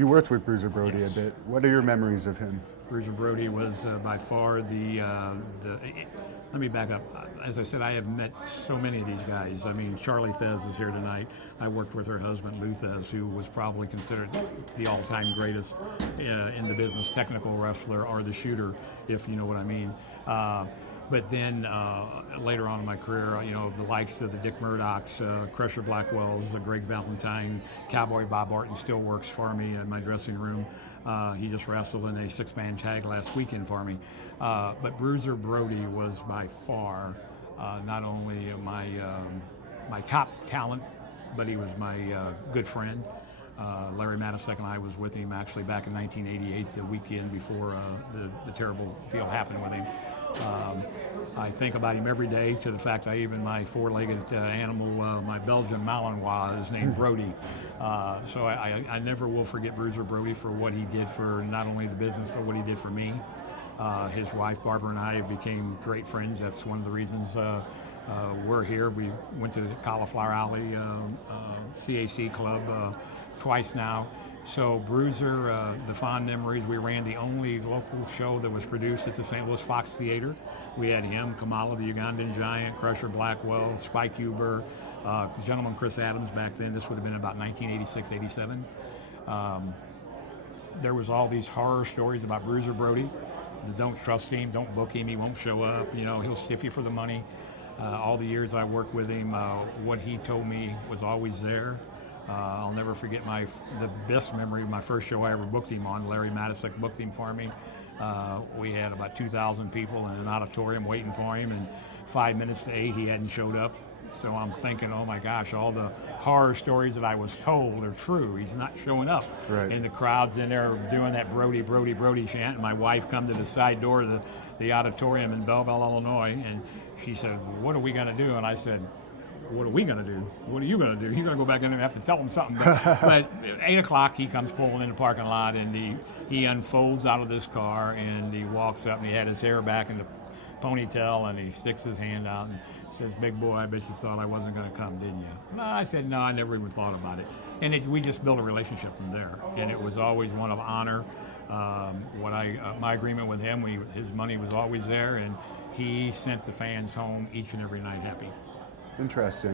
You worked with Bruiser Brody a bit. What are your memories of him? Bruiser Brody was by far let me back up. As I said, I have met so many of these guys. I mean, Charlie Thesz is here tonight. I worked with her husband, Lou Thesz, who was probably considered the all-time greatest in the business, technical wrestler or the shooter, if you know what I mean. But then later on in my career, you know, the likes of the Dick Murdochs, Crusher Blackwells, the Greg Valentine, Cowboy Bob Orton still works for me in my dressing room. He just wrestled in a six-man tag last weekend for me. But Bruiser Brody was by far not only my top talent, but he was my good friend. Larry Matysek and I was with him actually back in 1988, the weekend before the terrible deal happened with him. I think about him every day, to the fact I even my four-legged animal, my Belgian Malinois, is named Brody. So I never will forget Bruiser Brody for what he did for not only the business, but what he did for me. His wife Barbara and I became great friends. That's one of the reasons we're here. We went to the Cauliflower Alley CAC club twice now. So Bruiser, the fond memories, we ran the only local show that was produced at the St. Louis Fox Theater. We had him, Kamala the Ugandan Giant, Crusher Blackwell, Spike Huber, gentleman Chris Adams back then. This would have been about 1986, 87. There was all these horror stories about Bruiser Brody. Don't trust him, don't book him, he won't show up, you know, he'll stiff you for the money. All the years I worked with him, what he told me was always there. I'll never forget the best memory of my first show I ever booked him on. Larry Matysek booked him for me. We had about 2,000 people in an auditorium waiting for him, and 5 minutes to 8 he hadn't showed up. So I'm thinking, oh my gosh, all the horror stories that I was told are true. He's not showing up. Right. And the crowd's in there doing that Brody, Brody, Brody chant. And my wife come to the side door of the auditorium in Belleville, Illinois, and she said, what are we going to do? And I said, what are we going to do? What are you going to do? You're going to go back in there and have to tell them something. But at 8 o'clock, he comes pulling in the parking lot, and he unfolds out of this car, and he walks up, and he had his hair back in the ponytail, and he sticks his hand out and says, big boy, I bet you thought I wasn't going to come, didn't you? No, I said, no, I never even thought about it. And we just built a relationship from there. And it was always one of honor. My agreement with him, his money was always there, and he sent the fans home each and every night happy. Interesting.